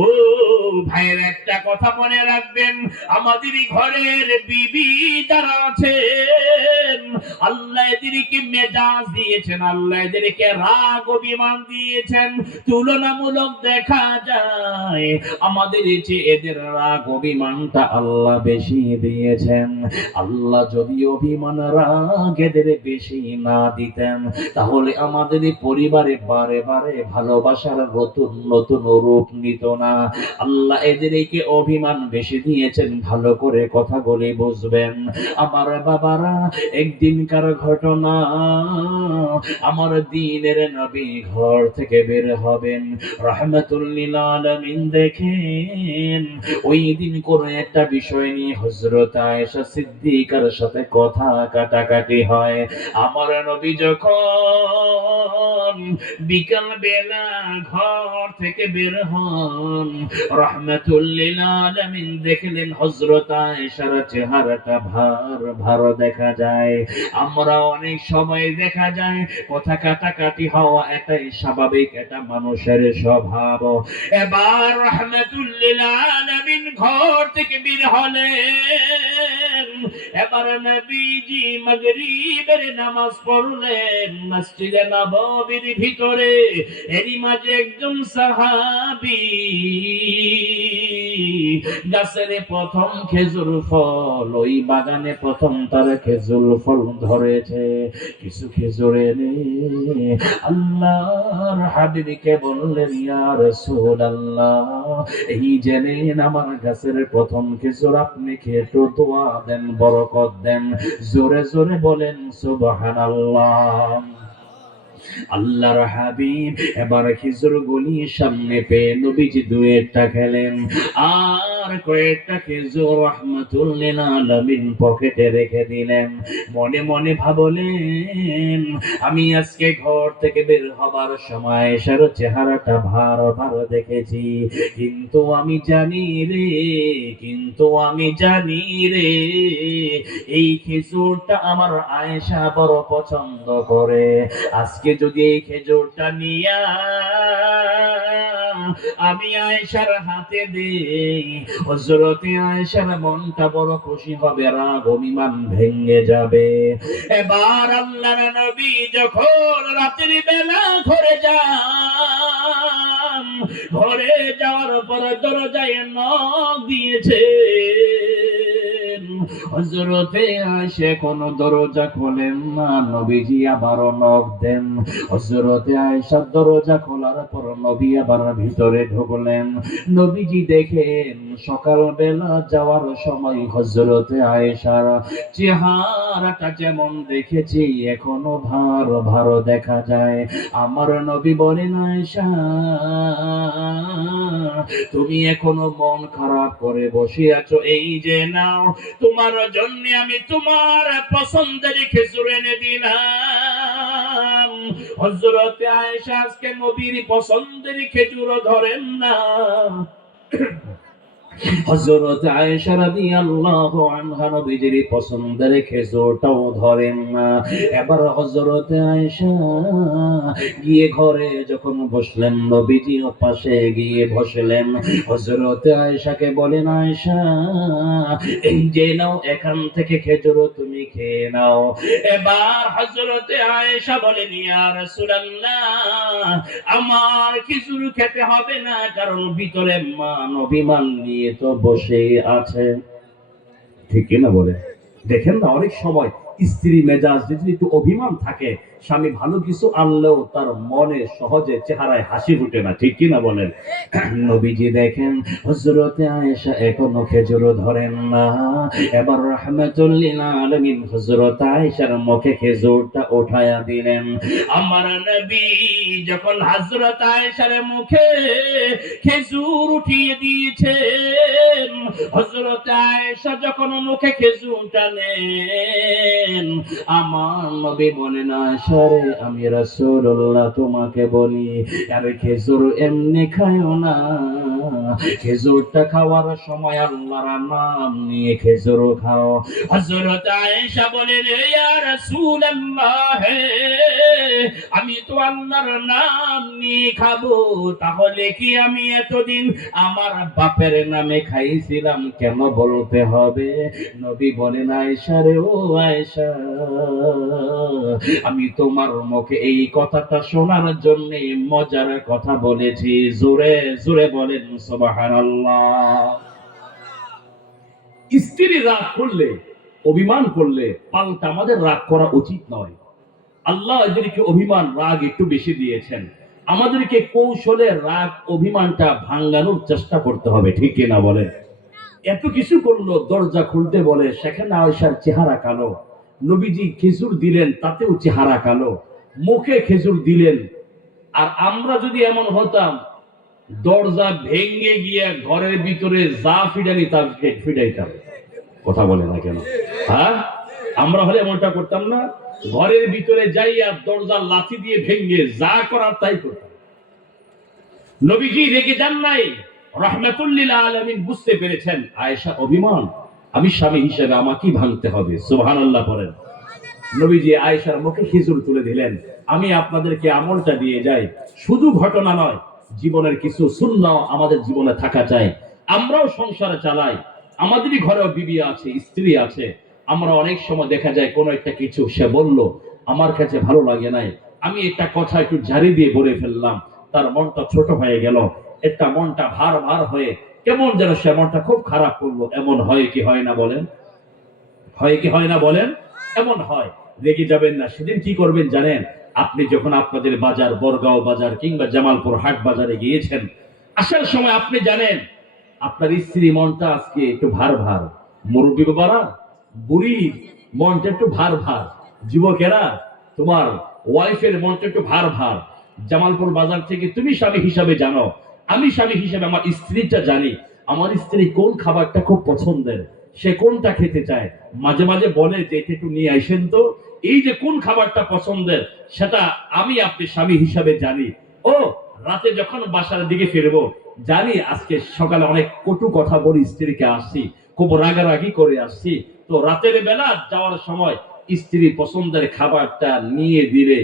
ও ভাইয়ের একটা কথা মনে রাখবেন, আমাদের ঘরের বিবি যারা আছেন, আল্লাহ এদেরকে মেজাজ দিয়েছেন, আল্লাহ এদেরকে রাগ অভিমান দিয়েছেন। তুলনামূলক দেখা যায় আমাদের চেয়ে এদের রাগ অভিমানটা আল্লাহ বেশি দিয়েছেন। আল্লাহ যদি অভিমান রাগ এদের বেশি না দিতেন, তাহলে আমাদের পরিবারে বারে বারে ভালোবাসার নতুন নতুন রূপ নিত না। আল্লাহ এদেরকে অভিমান বেশি দিয়েছেন, ভালো করে কথা বলে বুঝবেন। আমার বাবারা, একদিনকার ঘটনা, আমার দ্বীনের নবী ঘর থেকে বের হবেন, রাহমাতুল লিল আলামিন। দেখেন ওই দিন কোন একটা বিষয় নিয়ে হযরত আয়েশা সিদ্দিকার সাথে কথা কাটাকাটি হয়। আমার নবী যখন বিকাল বেলা ঘর থেকে বের হন, রাহমাতুল লিল আলামিন দেখলেন হযরত আয়েশার চেহারাটা ভার ভার দেখা যায়। আমরা অনেক সময় দেখা যায় কথা কাটাকাটি হওয়া এটাই স্বাভাবিক, এটা মানুষের স্বভাব। এবার রাহমাতুল লিল আলামিন ঘর থেকে বের হলেন। এবার নবীজি মাগরিবের নামাজ পড়লেন মসজিদে নববীর ভিতরে। এরই মাঝে একজন সাহাবী গাছের প্রথম খেজুর ফল, ওই বাগানে প্রথম তার খেজুর ফল ধরেছে। কিছু খেজুর এনে আল্লাহর হাবিবকে বললেন, ইয়া রাসূলুল্লাহ, এই জেনেন আমার গাছের প্রথম খেজুর, আপনি খেয়ে একটু দোয়া দেন, বরকত দেন। জোরে জোরে বলেন সুবহানাল্লাহ। আল্লাহর হাবিব এবার খেজুর গুলি সামনে পেয়ে নবীজি দুয়েরটা খেলেন, আর কয়েকটা খেজুর রাহমাতুল লিল আলামিন পকেটে রেখে দিলেন। মনে মনে ভাবলেন, আমি আজকে ঘর থেকে বের হবার সময় আয়েশার চেহারাটা ভার ভার দেখেছি, কিন্তু আমি জানি রে, কিন্তু আমি জানি রে, এই খেজুরটা আমার আয়েশা বড় পছন্দ করে। আজকে যদি এই খেজুরটা নিয়া আমি আয়েশার হাতে দেই, হযরতে আয়েশার মনটা বড় খুশি হবে, রাগ অভিমান ভেঙে যাবে। এবার আল্লাহর নবী যখন রাতের বেলা ঘরে যান, ঘরে যাওয়ার পর দরজায় নক দিয়েছে, হযরতে আয়েশা কোনো দরজা খোলেন না, নবীজি আবারও নক দেন। হযরতে আয়েশা দরজা খোলার পর নবী আবার ভিতরে ঢুকলেন। নবীজি দেখেন সকালবেলা যাওয়ার সময় হযরতে আয়েশার চেহারাটা যেমন দেখেছি এখনো ভার ভার দেখা যায়। আমার নবী বলেন, আয়েশা, তুমি এখনো মন খারাপ করে বসে আছো, এই যে নাও, তোমার জন্য আমি তোমার পছন্দের খেজুর এনে দিলাম। হযরতে আয়েশা আজকে নবীর পছন্দের খেজুর ধরেন না, হযরত আয়েশা রাদিয়াল্লাহু আনহা নবীজির পছন্দের খেজুরটাও ধরেন না। এবার হযরত আয়েশা গিয়ে ঘরে যখন বসলেন, নবীজির পাশে গিয়ে বসলেন। হযরত আয়েশাকে বলেন, আয়েশা, এই যে নাও, এখান থেকে খেজুর তুমি খেয়ে নাও। এবার হযরত আয়েশা বলেন, ইয়া রাসূলুল্লাহ, আমার খেজুর খেতে হবে না, কারণ ভিতরে মান অভিমান নিয়ে তো বসে আছে। ঠিক কিনা বলে? দেখেন না, অনেক সময় স্ত্রী মেজাজ যদি একটু অভিমান থাকে, স্বামী ভালো কিছু আনলেও তার মনে সহজে চেহারায় হাসি ফুটে না। ঠিক কিনা বলেন? নবীজি দেখেন হযরতে আয়েশা এখনো খেজুর ধরেন না। এবার রাহমাতুল লিল আলামিন হযরত আয়েশার মুখে খেজুরটা উঠায়া দিলেন। আমার নবী যখন হযরত আয়েশার মুখে খেজুর উঠিয়ে দিয়েছেন, হযরত আয়েশা যখন মুখে খেজুরটা নেন, আমার নবী বলেন, আয়েশা রে, আমি রাসূলুল্লাহ তোমাকে বলি, আরে খেজুর এমনি খায়ও না, খেজুরটা খাওয়ার সময় আল্লাহর নাম নিয়ে খেজুর খাও। হযরত আয়েশা বলেন, ইয়া রাসূলুল্লাহ, আমি তো আল্লাহর নাম নিয়ে খাবো, তাহলে কি আমি এতদিন আমার বাপের নামে খাইছিলাম, কেন বলতে হবে? নবী বলেন, আয়েশা রে, ও আয়েশা, আমি তোমার মুখে এই কথাটা শোনার জন্য মজার কথা বলেছি। জোরে জোরে বলেন সুবহানাল্লাহ। স্ত্রী রাগ করলে, অভিমান করলে পাল্টা আমাদের রাগ করা উচিত নয়। আল্লাহ এদেরকে অভিমান রাগ একটু বেশি দিয়েছেন, আমাদেরকে কৌশলে রাগ অভিমানটা ভাঙানোর চেষ্টা করতে হবে, ঠিক কিনা বলেন? এত কিছু করলো, দরজা খুলতে বলে, সেখানে আয়েশার চেহারা কালো। নবীজি খেজুর দিলেন, তাতেও চেহারা কালো। মুখে খেজুর দিলেন। আর আমরা যদি এমন হতাম, দরজা ভেঙে গিয়ে ঘরের ভিতরে যা ফিডানি তা ফিডাইতাম। কথা বলে না কেন? হ্যাঁ, আমরা হলে এমনটা করতাম না? ঘরের ভিতরে যাইয়া দরজা লাথি দিয়ে ভেঙে যা করার তাই করতাম। নবীজি রেগে যান নাই, রাহমাতুল লিল আলামিন বুঝতে পেরেছেন আয়েশা অভিমান, আমি স্বামী হিসেবে আমাকেই ভাঙতে হবে। সুবহানাল্লাহ পড়েন। নবীজি আয়েশার মুখে খেজুর তুলে দিলেন। আমি আপনাদেরকে আমলটা দিয়ে যাই, শুধু ঘটনা নয়, জীবনের কিছু সুন্নাহ আমাদের জীবনে থাকা চাই। আমরাও সংসার চালাই, আমাদেরই ঘরেও বিবি আছে, স্ত্রী আছে। আমরা অনেক সময় দেখা যায় কোন একটা কিছু সে বলল, আমার কাছে ভালো লাগে নাই, আমি একটা কথা একটু ঝাড়ি দিয়ে বলে ফেললাম, তার মনটা ছোট হয়ে গেল, একটা মনটা ভার ভার হয়ে কেমন যেন সে মনটা খুব খারাপ করলো। এমন হয় কি হয় না বলেন? হয় কি হয় না বলেন? এমন হয়। রেগে যাবেন না। সেদিন কি করবেন জানেন? আপনি যখন আপনাদের বাজার, বরগাঁও বাজার কিংবা জামালপুর হাট বাজারে গিয়েছেন, আসার সময় আপনি জানেন আপনার স্ত্রী মনটা আজকে একটু ভার ভার। মুরব্বী বাবারা, বুড়ির মনটা একটু ভার ভার। যুবকেরা, তোমার ওয়াইফের মনটা একটু ভার ভার। জামালপুর বাজার থেকে তুমি স্বামী হিসাবে জানো, আমি স্বামী হিসাবে আমার স্ত্রীটা জানি, আমার স্ত্রী কোন খাবারটা খুব পছন্দের, সে কোনটা খেতে চায়। মাঝে মাঝে বলে যে এটা একটু নিয়ে আসেন তো। এই যে কোন খাবারটা পছন্দের, সেটা আমি আপনি স্বামী হিসাবে জানি। ও রাতে যখন বাসার দিকে ফিরবো, জানি আজকে সকালে অনেক কটু কথা বলি স্ত্রীকে, আসছি খুব রাগারাগি করে আসছি, তো রাতের বেলা যাওয়ার সময় স্ত্রী পছন্দের খাবারটা নিয়ে দিলে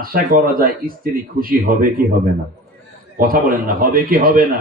আশা করা যায় স্ত্রী খুশি হবে কি হবে না? কথা বলেন না, হবে কি হবে না?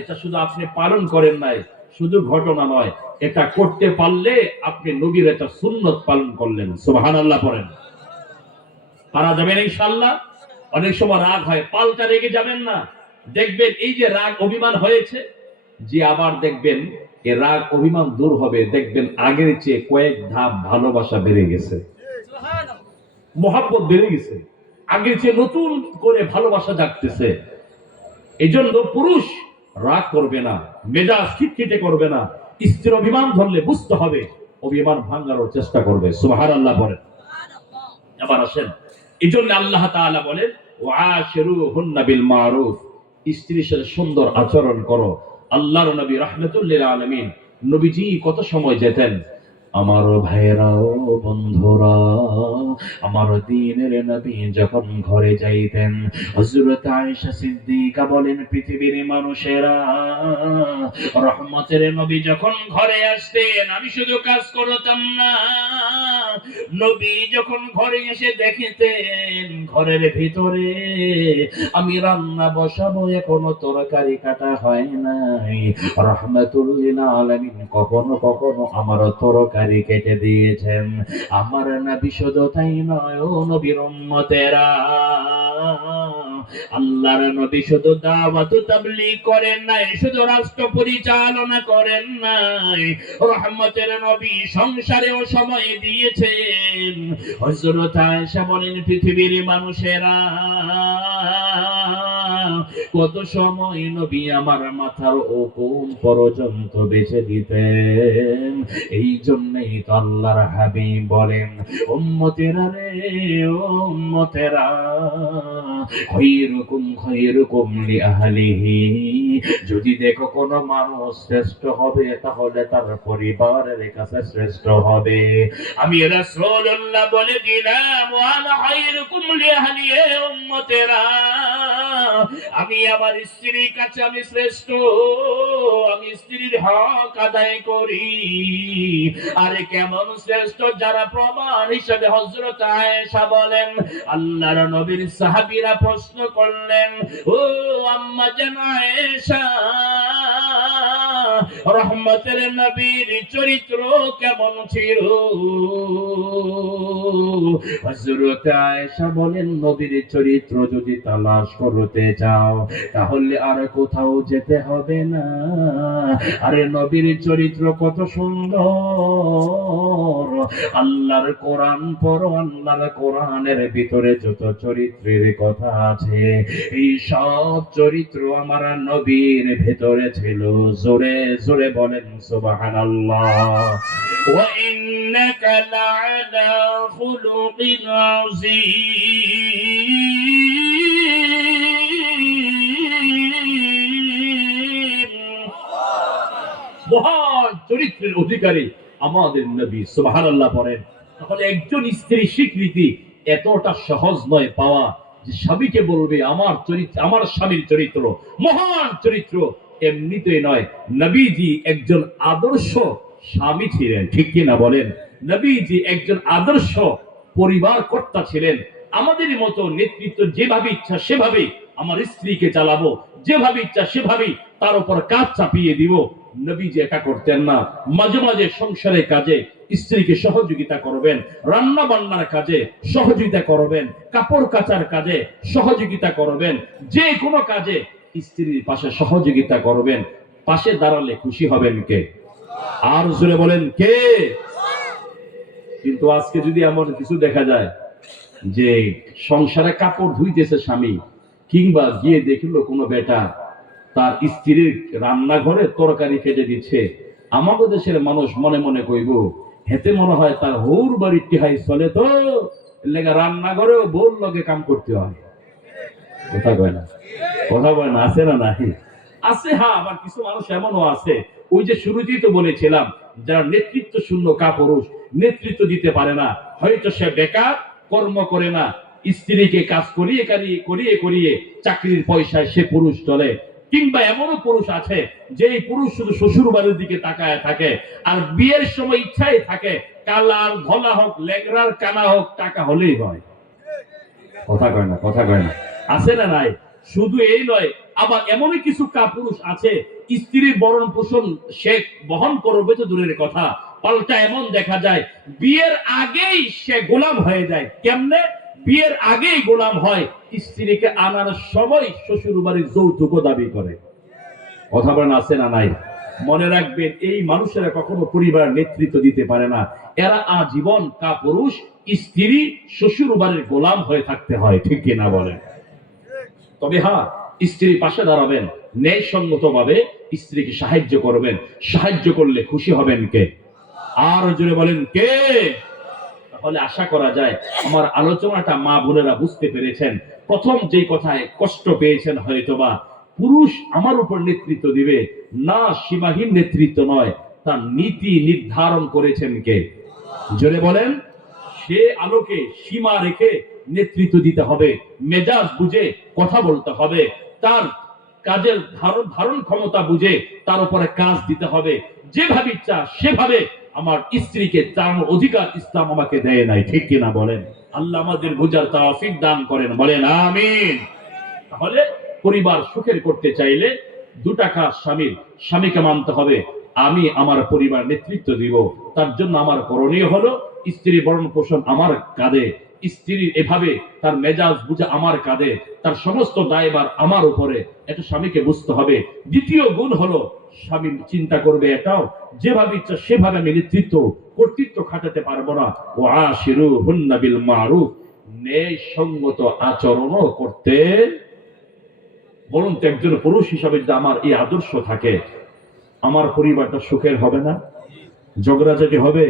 এটা শুধু আপনি পালন করেন নাই, শুধু ঘটনা নয়, এটা করতে পারলে আপনি নবীর একটা সুন্নত পালন করলেন। সুবহানাল্লাহ পড়েন। পারা যাবেন ইনশাআল্লাহ। অনেক সময় রাগ হয়, পাল্টা রেগে যাবেন না। দেখবেন এই যে রাগ অভিমান হয়েছে, যে আবার দেখবেন এই রাগ অভিমান দূর হবে, দেখবেন আগের চেয়ে কয়েক ধাপ ভালোবাসা বেড়ে গেছে, মহাব্বত বেড়ে গেছে, আগের চেয়ে নতুন করে ভালোবাসা জাগতেছে। এই জন্য পুরুষ রাগ করবে না, মেজাজ খিটখিটে করবে না। স্ত্রীর অভিমান ধরলে বুঝতে হবে, অভিমান ভাঙানোর চেষ্টা করবে। সুবহানাল্লাহ বলেন। এবার আসেন, এই জন্য আল্লাহ তাআলা বলেন, ওয়াশিরুহুন্না বিল মারুফ, স্ত্রীর সাথে সুন্দর আচরণ করো। আল্লাহর নবী রাহমাতুল লিল আলামিন নবীজি কত সময় যেতেন, আমার ভাইয়েরাও, বন্ধুরা, আমার দ্বীনের নবী যখন ঘরে যাইতেন, হযরত আয়েশা সিদ্দিকা বলেন, পৃথিবীর মানুষেরা, রহমতের নবী যখন ঘরে আসতেন, আমি শুধু কাজ করতাম না, নবী যখন ঘরে এসে দেখতেন ঘরের ভিতরে আমি রান্না বসাবো, এখনো তরকারি কাটা হয় নাই, রাহমাতুল লিল আলামিন কখনো কখনো আমার তরকারি কেটে দিয়েছেন। আমার নবী শুধু তাই নয়, ও নবীর উম্মতেরা, আল্লাহর নবী শুধু দাওয়াত তাবলীগ করেন নাই, শুধু রাষ্ট্র পরিচালনা করেন নাই, রহমতের নবী সংসারেও সময় দিয়েছেন। হযরত আয়েশা বলেন, পৃথিবীর মানুষেরা, কত সময় নবী আমার মাথার ওকুন পর্যন্ত বেঁচে দিতেন। এই জন্যই তো আল্লাহর হাবিব বলেন, উম্মতেরা রে, উম্মতেরা, খায়রুকুম খায়রুকুম লিআহলিহি, যদি দেখো কোন মানুষ শ্রেষ্ঠ হবে, তাহলে তার পরিবারের কাছে শ্রেষ্ঠ হবে। আমি রাসূলুল্লাহ বলে দিলাম, ওয়া আনা খায়রুকুম লিআহলি, উম্মতেরা, আমি আমার স্ত্রীর কাছে আমি শ্রেষ্ঠ, আমি স্ত্রীর হক আদায় করি। আরে কেমন শ্রেষ্ঠ, যারা প্রমাণ হিসেবে হযরত আয়েশা বলেন, আল্লাহর নবীর সাহাবীরা প্রশ্ন করলেন, ও আম্মা জান আয়েশা, রহমতের নবীর চরিত্র কেমন ছিল? হযরত আয়েশা বলেন, নবীর চরিত্র যদি তালাশ করতে চাও তাহলে আর কোথাও যেতে হবে না। আরে নবীর চরিত্র কত সুন্দর! আল্লাহর কোরআন পড়ো, আল্লাহর কোরআনের ভিতরে যত চরিত্রের কথা আছে এই সব চরিত্র আমার নবীর ভেতরে ছিল। জোরে জোরে বলেন সুবহানাল্লাহ। ওয়া ইন্নাকা লা'আলা খুলুকিন আযীম। মহান চরিত্রের অধিকারী আমাদের নবী, সুবহানাল্লাহ পড়েন। তাহলে একজন স্ত্রীর স্বীকৃতি এতটা সহজ নয় পাওয়া যে স্বামীকে বলবে আমার চরিত্র, আমার স্বামীর চরিত্র মহান চরিত্র, এমনিতেই নয়। নবীজি একজন আদর্শ স্বামী ছিলেন, ঠিক কি না বলেন? নবীজি একজন আদর্শ পরিবার কর্তা ছিলেন। আমাদের মতো নেতৃত্ব যেভাবে ইচ্ছা সেভাবে আমার স্ত্রীকে চালাবো, যেভাবে ইচ্ছা সেভাবেই তার উপর কাজ চাপিয়ে দিব, নবীজি এটা করতেন না। মাঝে মাঝে সংসারের কাজে স্ত্রীকে সহযোগিতা করবেন, রান্না বান্নার কাজে সহযোগিতা করবেন, কাপড় কাচার কাজে সহযোগিতা করবেন, যে কোনো কাজে স্ত্রীর পাশে সহযোগিতা করবেন। পাশে দাঁড়ালে খুশি হবেন কে? আর জোরে বলেন কে? কিন্তু আজকে যদি এমন কিছু দেখা যায় যে সংসারে কাপড় ধুইতেছে স্বামী, কিংবা গিয়ে দেখলো কোনো বেটা তার স্ত্রীর রান্নাঘরে তরকারি কেটে দিচ্ছে, আমাদের দেশের মানুষ মনে মনে কইব, হেতে মনে হয় তার হৌর বাড়ির টিহাই চলে, তো লেগা রান্নাঘরেও বউর লগে কাম করতে হয়। কথা কয় না, কথা কয় না, আছে না? নাই আছে। হ্যাঁ, আবার কিছু মানুষ এমনও আছে, ওই যে শুরুতেই তো বলেছিলাম, যারা নেতৃত্ব শূন্য কাপুরুষ, নেতৃত্ব দিতে পারে না, হয়তো সে বেকার, কর্ম করে না, স্ত্রীকে কাজ করিয়ে করিয়ে করিয়ে চাকরির পয়সায় সে পুরুষ চলে। কিংবা এমনও পুরুষ আছে যে পুরুষ শুধু শ্বশুর বাড়ির দিকে তাকায় থাকে, আর বিয়ের সময় ইচ্ছাই থাকে কালার ধলা হোক, লেগরার কানা হোক, টাকা হলেই হয়। কথা কয় না, কথা কয় না, আছে না? নাই। শুধু এই নয়, আবার এমনই কিছু কাপুরুষ আছে, স্ত্রীর বরণ পোষণ সে বহন করবে তো দূরের কথা, পাল্টা এমন দেখা যায় বিয়ের আগেই সে গোলাম হয়ে যায়। কেমনে? বিয়ের আগেই গোলাম হয়, স্ত্রীকে আনার সময় শ্বশুর বাড়ির যৌতুক দাবি করে। কথা বলেন, আছে না? নাই। মনে রাখবেন, এই মানুষেরা কখনো পরিবার নেতৃত্ব দিতে পারে না। এরা আজীবন কাপুরুষ, স্ত্রী শ্বশুর বাড়ির গোলাম হয়ে থাকতে হয়, ঠিক কিনা বলেন? তবে হ্যাঁ, স্ত্রীর পাশে দাঁড়াবেন, ন্যায়সঙ্গত ভাবে স্ত্রীকে সাহায্য করবেন। সাহায্য করলে খুশি হবেন কে? আর জোরে বলেন কে? তাহলে আশা করা যায় আমার আলোচনাটা মা বোনেরা বুঝতে পেরেছেন। প্রথম যে কথায় কষ্ট পেয়েছেন হয়তোবা, পুরুষ আমার উপর নেতৃত্ব দিবে না, সীমাহীন নেতৃত্ব নয়, তার নীতি নির্ধারণ করেছেন কে? জোরে বলেন। সে আলোকে সীমা রেখে নেতৃত্ব দিতে হবে, মেজাজ বুঝে কথা বলতে হবে, তার কাজের ধারণ ক্ষমতা বুঝে তার উপরে কাজ দিতে হবে। যেভাবে ইচ্ছা সেভাবে আমার স্ত্রীকে চালানোর অধিকার ইসলাম আমাকে দেয় নাই, ঠিক কিনা বলেন? আল্লাহ আমাদের বুঝার তৌফিক দান করেন, বলেন আমিন। তাহলে পরিবার সুখের করতে চাইলে দুটা কাজ স্বামীকে মানতে হবে। আমি আমার পরিবার নেতৃত্ব দিব, তার জন্য আমার করণীয় হলো স্ত্রী ভরণ পোষণ আমার কাঁধে, স্ত্রীর এভাবে তার মেজাজ বুঝে আমার কাঁধে, তার সমস্ত দায়ভার আমার উপরে, এটা স্বামীকে বুঝতে হবে। দ্বিতীয় গুণ হলো স্বামী চিন্তা করবে এটাও, যেভাবে ইচ্ছা সেভাবে আমি নেতৃত্ব কর্তৃত্ব খাটাতে পারবো না। ও আশিরুহুন্না বিল মারুফ, ন্যায়সঙ্গত আচরণও করতে। বলুন তো, একজন পুরুষ হিসাবে যদি আমার এই আদর্শ থাকে, আমার পরিবারটা সুখের হবে না? ঝগড়াঝাটি হবে?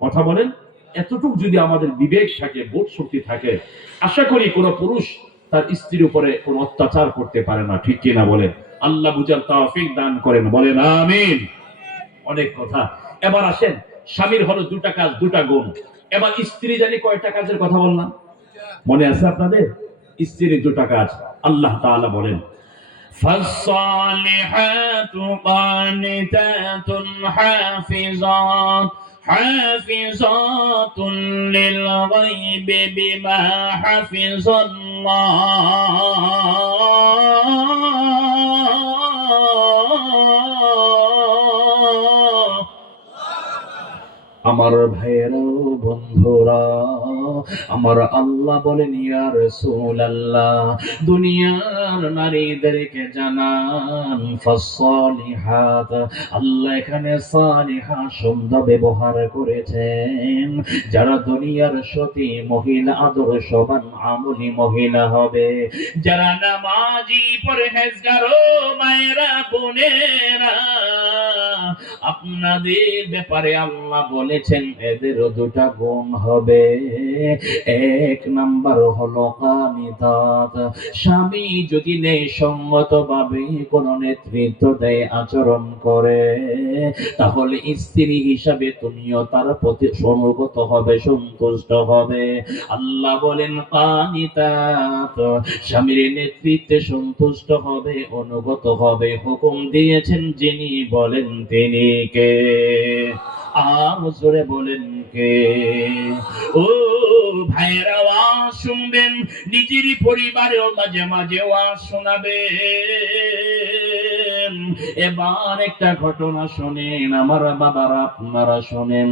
কথা বলেন। এতটুকু যদি আমাদের বিবেক থাকে, বোধ শক্তি থাকে, আশা করি কোন পুরুষ তার স্ত্রীর উপরে কোন অত্যাচার করতে পারে না, ঠিক কিনা বলেন? আল্লাহ বুঝার তৌফিক দান করেন, বলেন আমিন। অনেক কথা। এবার আসেন, স্বামীর হলো দুটা কাজ, দুটা গুণ। এবার স্ত্রী জানি কয়টা কাজের কথা বললাম, মনে আছে আপনাদের? স্ত্রীর দুটা কাজ। আল্লাহ তাআলা বলেন, فالصالحات قانتات حافظات حافظات للغيب بما حفظ الله। আমার ভাইয়েরা ও বন্ধুরা, আমার আল্লাহ বলেন, ইয়া রাসূলুল্লাহ, দুনিয়ার নারীদেরকে জানান ফাসসালিহাত। আল্লাহ এখানে সালিহা শব্দ ব্যবহার করেছেন, যারা দুনিয়ার সতী মহিলা, আদর্শবান আমলী মহিলা হবে, যারা নামাজি পরহেজগার মায়েরা বোনেরা, আপনাদের ব্যাপারে আল্লাহ বলেছেন এদেরও দুটা গুণ হবে। এক নাম্বার হলো কানিতাত। স্বামী যদি ন্যায়সঙ্গত ভাবে কোন নেতৃত্ব দেয়, আচরণ করে, তাহলে স্ত্রী হিসাবে তুমিও তার প্রতি অনুগত হবে, সন্তুষ্ট হবে। আল্লাহ বলেন কানিতাত, স্বামীর নেতৃত্বে সন্তুষ্ট হবে, অনুগত হবে। হুকুম দিয়েছেন যিনি, বলেন তিনি কে? আর জোরে বলেন কে? ও ভাইরা, ওয়াজ শুনবেন, নিজের পরিবারেও মাঝে মাঝে ওয়াজ শোনাবেন। এবার একটা ঘটনা শোনেন আমার বাবারা, আপনারা শোনেন।